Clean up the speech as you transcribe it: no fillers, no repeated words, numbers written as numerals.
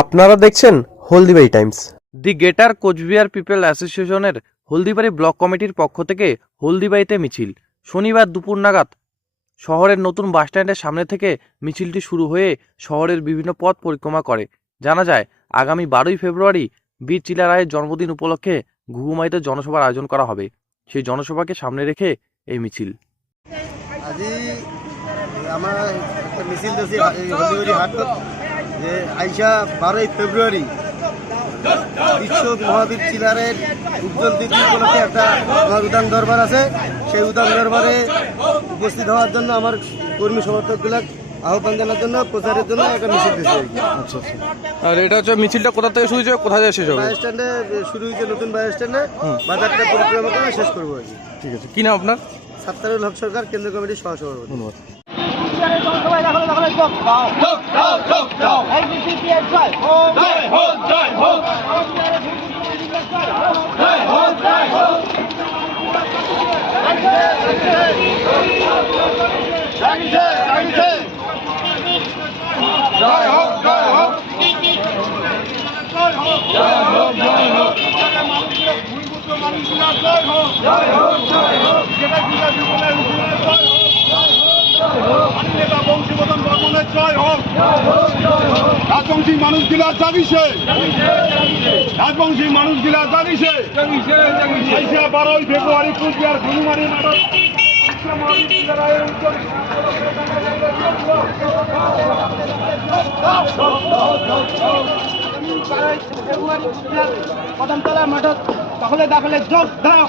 আপনারা দেখছেন Haldibari times. The greater Cooch Behar people অ্যাসোসিয়েশনের হলদিবাড়ি ব্লক কমিটির পক্ষ থেকে হলদিবাড়িতে মিছিল শনিবার দুপুর নাগাদ শহরের নতুন বাসস্ট্যান্ডের সামনে থেকে মিছিলটি শুরু হয়ে শহরের বিভিন্ন পথ পরিক্রমা করে। জানা যায় আগামী 12ই ফেব্রুয়ারি বীর চিলা রায়ের জন্মদিন উপলক্ষে ঘুঘুমারিতে জনসভার আয়োজন করা হবে। সেই জনসভাকে সামনে রেখে এই মিছিল। আজি আমার একটা মিছিল দিয়েছি হলদিবাড়ি হাট যে আইসা 12ই ফেব্রুয়ারি বিশ্ব মহাবীর চিলারের উজ্জ্বল তিথি উপলক্ষে একটা আমার উদান দরবার আছে। সেই উদান দরবারে উপস্থিত হওয়ার জন্য আমার কর্মী সমর্থকগুলো আহ্বান জানার জন্য প্রচারের জন্য একটা মিছিল দিয়েছি। আচ্ছা। আর এটা হচ্ছে মিছিলটা কোথা থেকে শুরু হয়েছে, কোথায় শেষ হবে? বাস স্ট্যান্ডে শুরু হয়েছে, নতুন বাস স্ট্যান্ডে বাজারটা পরিক্রমা করে শেষ করবো আর কি। ঠিক আছে, কি নাম আপনার? সাত্তারুল হক সরকার, কেন্দ্র কমিটির সহসভাপতি। ধন্যবাদ। রাজবংশী মানুষগুলা জাগিছে, রাজবংশী মানুষগুলা জাগিছে। 12ই ফেব্রুয়ারি কুচবিহার ঘুঘুমারি নাটক কদমতলা মাঠত দখলে যোগ দাও।